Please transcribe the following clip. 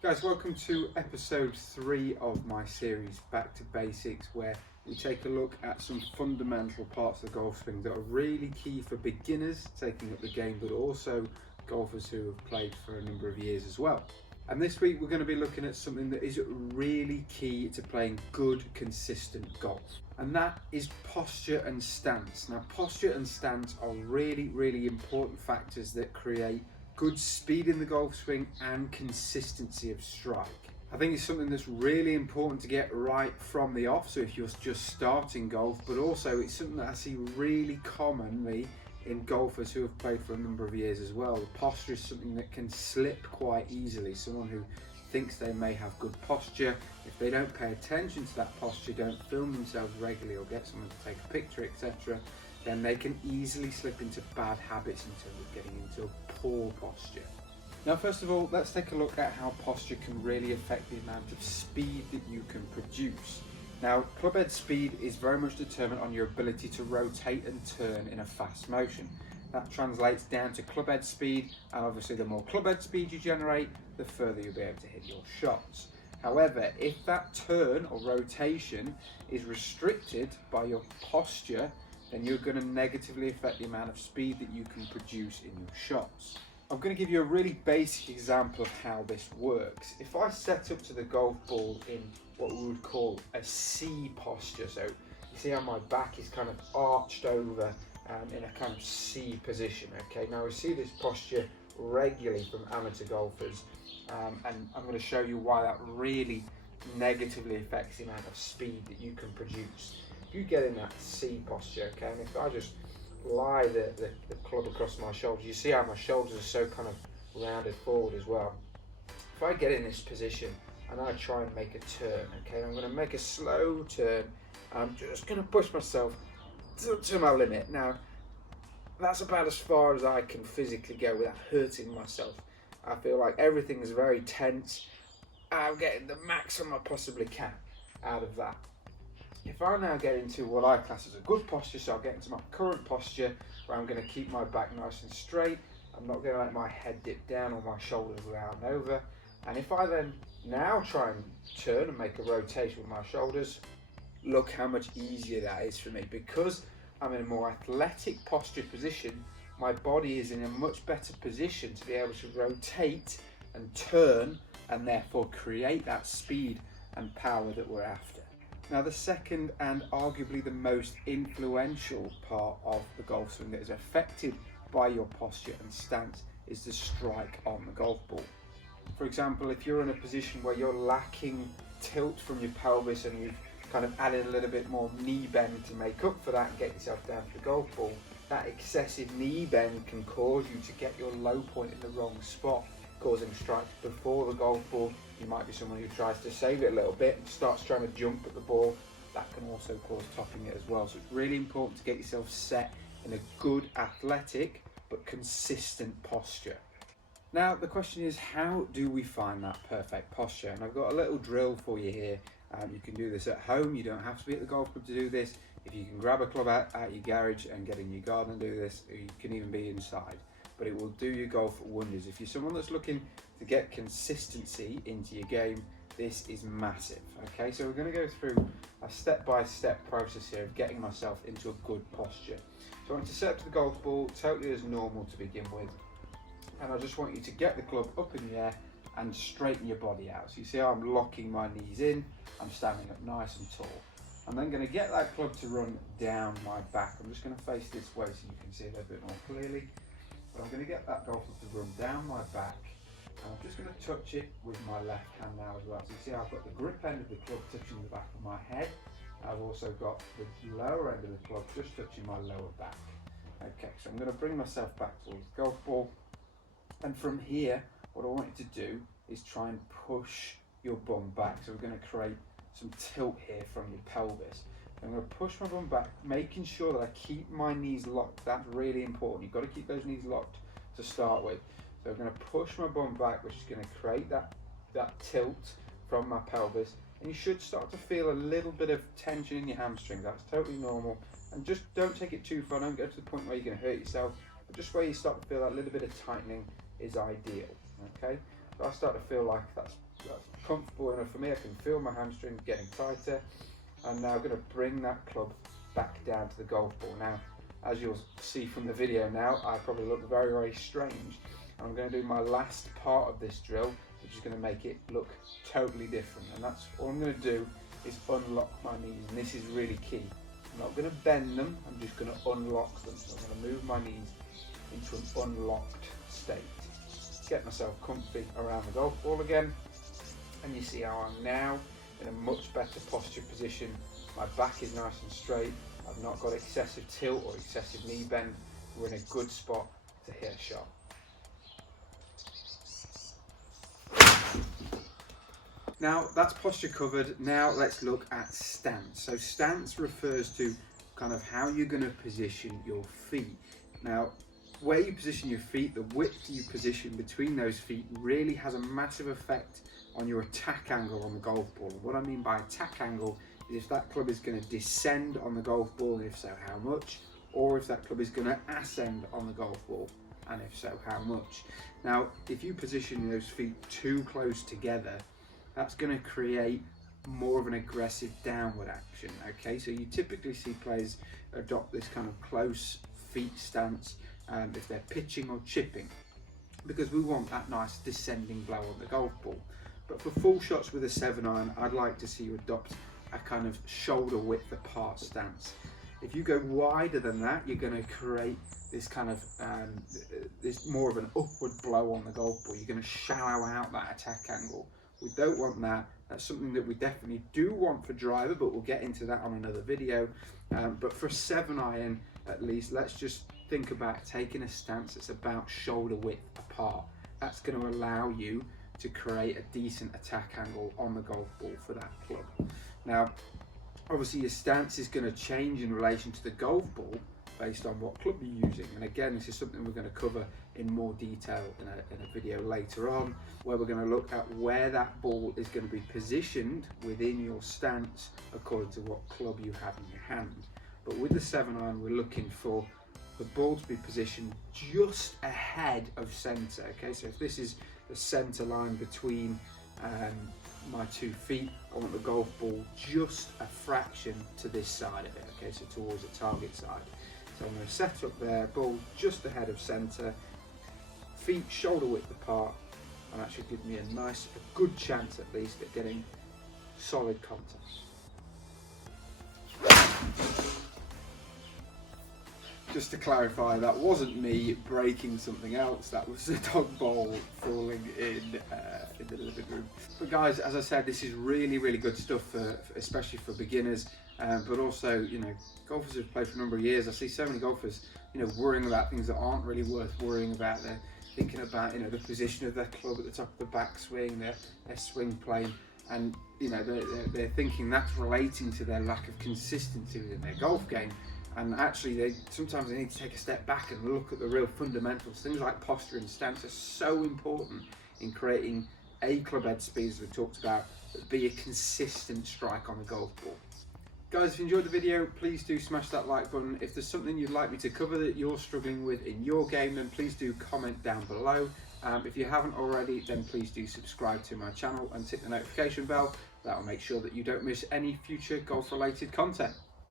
Guys, welcome to episode 3 of my series Back to Basics, where we take a look at some fundamental parts of the golf swing that are really key for beginners taking up the game, but also golfers who have played for a number of years as well. And this week we're going to be looking at something that is really key to playing good, consistent golf. And that is posture and stance. Now, posture and stance are really important factors that create good speed in the golf swing and consistency of strike. I think it's something that's really important to get right from the off, so if you're just starting golf, but also it's something that I see really commonly in golfers who have played for a number of years as well. The posture is something that can slip quite easily. Someone who thinks they may have good posture, if they don't pay attention to that posture, don't film themselves regularly or get someone to take a picture, etc., then they can easily slip into bad habits in terms of getting into a poor posture. Now, first of all, let's take a look at how posture can really affect the amount of speed that you can produce. Now, clubhead speed is very much determined on your ability to rotate and turn in a fast motion. That translates down to clubhead speed, and obviously the more clubhead speed you generate, the further you'll be able to hit your shots. However, if that turn or rotation is restricted by your posture, then you're going to negatively affect the amount of speed that you can produce in your shots. I'm going to give you a really basic example of how this works. If I set up to the golf ball in what we would call a C posture, so you see how my back is kind of arched over in a kind of C position, okay? Now we see this posture regularly from amateur golfers, and I'm going to show you why that really negatively affects the amount of speed that you can produce. If you get in that C posture, okay, and if I just lie the club across my shoulders, you see how my shoulders are so kind of rounded forward as well. If I get in this position and I try and make a turn, okay, I'm going to make a slow turn, I'm just going to push myself to my limit. Now, that's about as far as I can physically go without hurting myself. I feel like everything is very tense. I'm getting the maximum I possibly can out of that. If I now get into what I class as a good posture, so I'll get into my current posture where I'm going to keep my back nice and straight, I'm not going to let my head dip down or my shoulders round over, and if I then now try and turn and make a rotation with my shoulders, look how much easier that is for me. Because I'm in a more athletic posture position, my body is in a much better position to be able to rotate and turn and therefore create that speed and power that we're after. Now, the second and arguably the most influential part of the golf swing that is affected by your posture and stance is the strike on the golf ball. For example, if you're in a position where you're lacking tilt from your pelvis and you've kind of added a little bit more knee bend to make up for that and get yourself down to the golf ball, that excessive knee bend can cause you to get your low point in the wrong spot, causing strikes before the golf ball. You might be someone who tries to save it a little bit and starts trying to jump at the ball. That can also cause topping it as well. So it's really important to get yourself set in a good athletic but consistent posture. Now the question is, how do we find that perfect posture? And I've got a little drill for you here. You can do this at home. You don't have to be at the golf club to do this. If you can grab a club out your garage and get in your garden and do this, you can even be inside. But it will do your golf wonders. If you're someone that's looking to get consistency into your game, this is massive. Okay, so we're going to go through a step-by-step process here of getting myself into a good posture. So I want to set up to the golf ball totally as normal to begin with, and I just want you to get the club up in the air and straighten your body out. So you see how I'm locking my knees in, I'm standing up nice and tall. I'm then going to get that club to run down my back. I'm just going to face this way so you can see it a bit more clearly. But I'm going to get that golf club to run down my back, and I'm just going to touch it with my left hand now as well. So you see I've got the grip end of the club touching the back of my head. I've also got the lower end of the club just touching my lower back. Okay, so I'm going to bring myself back towards the golf ball, and from here what I want you to do is try and push your bum back. So we're going to create some tilt here from your pelvis. I'm going to push my bum back, making sure that I keep my knees locked. That's really important. You've got to keep those knees locked to start with. So I'm going to push my bum back, which is going to create that tilt from my pelvis. And you should start to feel a little bit of tension in your hamstrings. That's totally normal. And just don't take it too far. Don't go to the point where you're going to hurt yourself. But just where you start to feel that little bit of tightening is ideal. Okay? So I start to feel like that's comfortable enough for me. I can feel my hamstrings getting tighter. I'm now going to bring that club back down to the golf ball. Now, as you'll see from the video now, I probably look very, very strange. I'm going to do my last part of this drill, which is going to make it look totally different. And that's all I'm going to do is unlock my knees, and this is really key. I'm not going to bend them, I'm just going to unlock them. So I'm going to move my knees into an unlocked state. Get myself comfy around the golf ball again, and you see how I'm now in a much better posture position. My back is nice and straight, I've not got excessive tilt or excessive knee bend. We're in a good spot to hit a shot. Now that's posture covered. Now let's look at stance. So stance refers to kind of how you're going to position your feet. Now, where you position your feet, the width you position between those feet really has a massive effect on your attack angle on the golf ball. What I mean by attack angle is if that club is going to descend on the golf ball, and if so, how much, or if that club is going to ascend on the golf ball, and if so, how much. Now, if you position those feet too close together, that's going to create more of an aggressive downward action. Okay, so you typically see players adopt this kind of close feet stance if they're pitching or chipping, because we want that nice descending blow on the golf ball. But for full shots with a 7-iron, I'd like to see you adopt a kind of shoulder width apart stance. If you go wider than that, you're going to create this kind of this more of an upward blow on the golf ball. You're going to shallow out that attack angle. We don't want that. That's something that we definitely do want for driver, but we'll get into that on another video. But for 7-iron, at least, let's just think about taking a stance that's about shoulder width apart. That's going to allow you to create a decent attack angle on the golf ball for that club. Now, obviously your stance is going to change in relation to the golf ball based on what club you're using. And again, this is something we're going to cover in more detail in a video later on, where we're going to look at where that ball is going to be positioned within your stance according to what club you have in your hand. But with the 7-iron, we're looking for the ball to be positioned just ahead of centre. Okay, so if this is the centre line between my 2 feet, I want the golf ball just a fraction to this side of it. Okay, so towards the target side. So I'm going to set up there, ball just ahead of centre, feet shoulder width apart, and that should give me a good chance at least at getting solid contact. Just to clarify, that wasn't me breaking something else, that was the dog bowl falling in the living room. But guys, as I said, this is really, really good stuff, especially for beginners, but also, you know, golfers who've played for a number of years. I see so many golfers, you know, worrying about things that aren't really worth worrying about. They're thinking about, you know, the position of their club at the top of the backswing, their swing plane, and, you know, they're thinking that's relating to their lack of consistency within their golf game. And actually, sometimes they need to take a step back and look at the real fundamentals. Things like posture and stance are so important in creating a club head speed, as we talked about, but be a consistent strike on the golf ball. Guys, if you enjoyed the video, please do smash that like button. If there's something you'd like me to cover that you're struggling with in your game, then please do comment down below. If you haven't already, then please do subscribe to my channel and tick the notification bell. That will make sure that you don't miss any future golf related content.